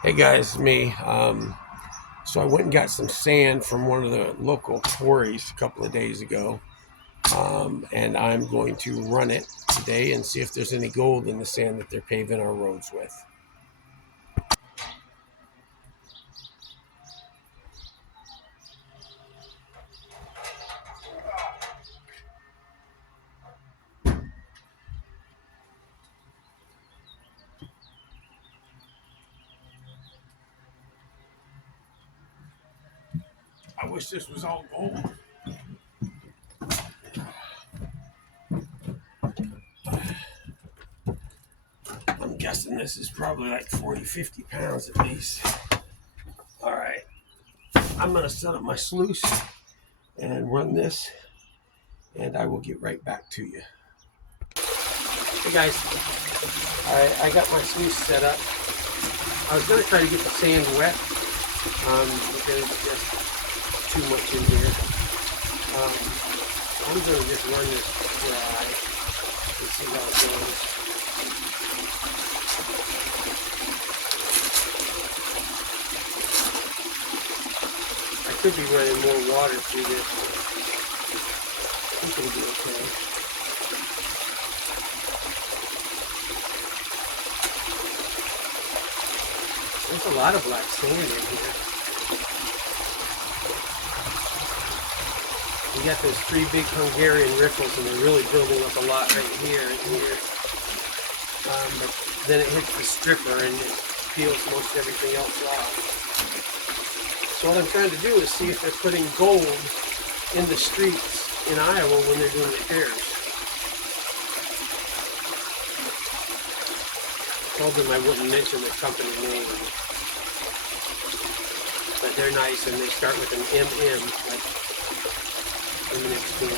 Hey guys, it's me. So I went and got some sand from one of the local quarries a couple of days ago, and I'm going to run it today and see if there's any gold in the sand that they're paving our roads with. I wish this was all gold. I'm guessing this is probably like 40, 50 pounds at least. All right, I'm going to set up my sluice and run this, and I will get right back to you. Hey guys, I got my sluice set up. I was going to try to get the sand wet because there's just too much in here. I'm going to just run this dry and see how it goes. I could be running more water through this, but I think it'll be okay. There's a lot of black sand in here. You got those three big Hungarian riffles, and they're really building up a lot right here and here. But then it hits the stripper and it peels most everything else off. So what I'm trying to do is see if they're putting gold in the streets in Iowa when they're doing repairs. I told them I wouldn't mention the company name, but they're nice and they start with an MM, like eminent spoon.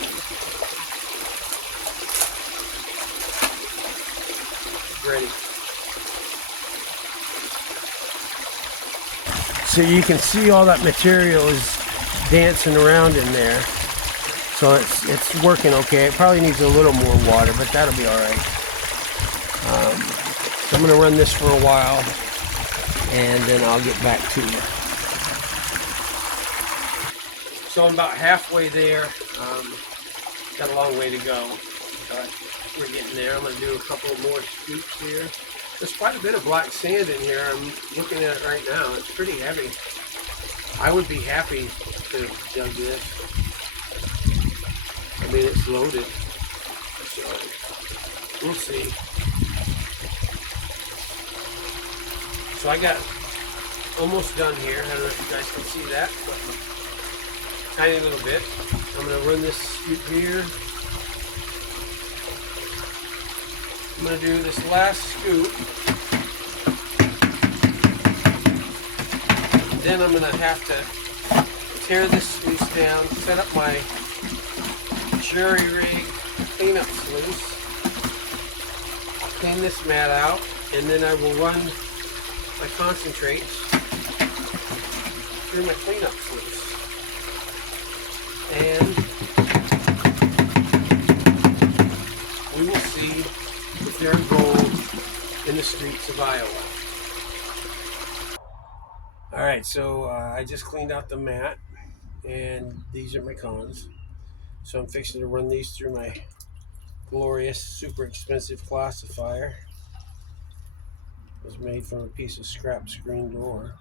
Ready. So you can see all that material is dancing around in there. So it's working okay. It probably needs a little more water, but that'll be all right. So I'm going to run this for a while, and then I'll get back to you. So I'm about halfway there. Got a long way to go, but we're getting there. I'm going to do a couple more scoops here. There's quite a bit of black sand in here. I'm looking at it right now. It's pretty heavy. I would be happy to dug this. I mean, it's loaded, so we'll see. So I got almost done here. I don't know if you guys can see that, but tiny little bit. I'm going to run this scoop here. I'm going to do this last scoop. Then I'm going to have to tear this sluice down, set up my jury rig cleanup sluice, clean this mat out, and then I will run my concentrates through my cleanup sluice. And we will see if there's gold in the streets of Iowa. Alright, so I just cleaned out the mat, and these are my cons. So I'm fixing to run these through my glorious, super expensive classifier. It was made from a piece of scrap screen door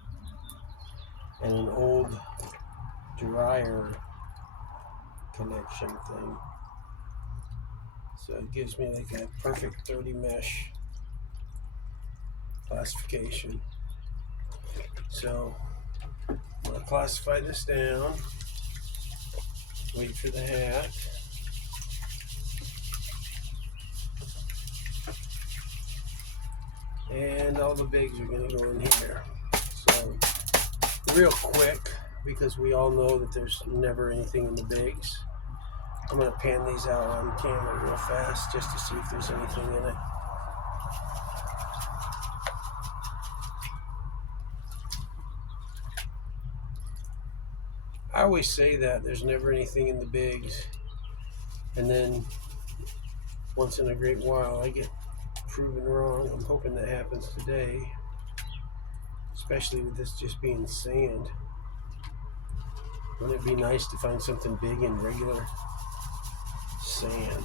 and an old dryer connection thing. So it gives me like a perfect 30 mesh classification. So I'm going to classify this down, wait for the hat. And all the bigs are going to go in here. So real quick, because we all know that there's never anything in the bigs, I'm going to pan these out on camera real fast just to see if there's anything in it. I always say that there's never anything in the bigs, and then once in a great while I get proven wrong. I'm hoping that happens today. especially with this just being sand. Wouldn't it be nice to find something big in regular sand?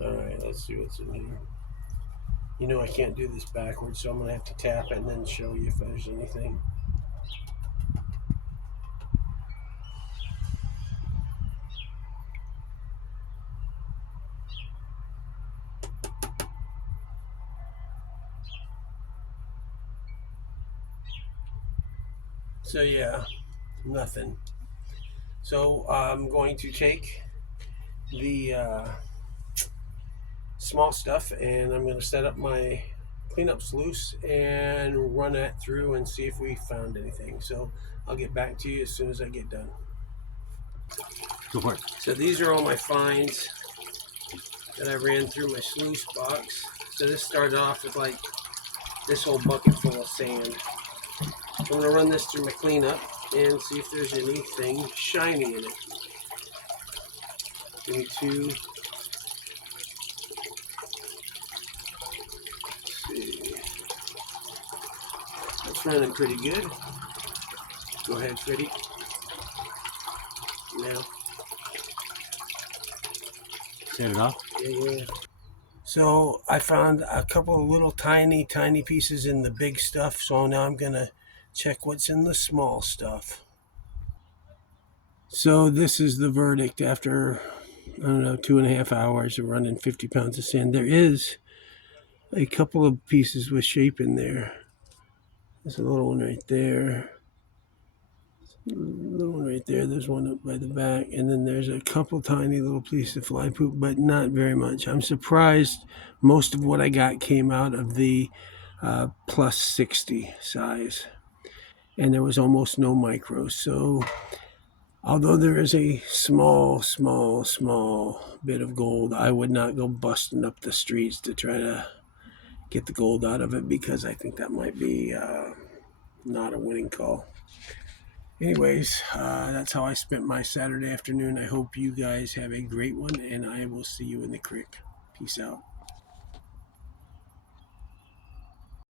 Alright, let's see what's in here. You know I can't do this backwards, so I'm going to have to tap it and then show you if there's anything. So yeah, nothing. So I'm going to take the small stuff and I'm going to set up my cleanup sluice and run that through and see if we found anything. So I'll get back to you as soon as I get done. Go for it. So these are all my finds that I ran through my sluice box. So this started off with like this whole bucket full of sand. I'm going to run this through my cleanup and see if there's anything shiny in it. Give me two. Let's see. That's running pretty good. Go ahead, Freddie. Now. Set it off. Yeah. So I found a couple of little tiny pieces in the big stuff. So now I'm going to check what's in the small stuff. So this is the verdict after, I don't know, 2.5 hours of running 50 pounds of sand. There is a couple of pieces with shape in there. There's a little one right there. Little one right there. There's one up by the back. And then there's a couple tiny little pieces of fly poop, but not very much. I'm surprised most of what I got came out of the plus 60 size. And there was almost no micros. So although there is a small bit of gold, I would not go busting up the streets to try to get the gold out of it because I think that might be not a winning call. Anyways, that's how I spent my Saturday afternoon. I hope you guys have a great one, and I will see you in the creek. Peace out.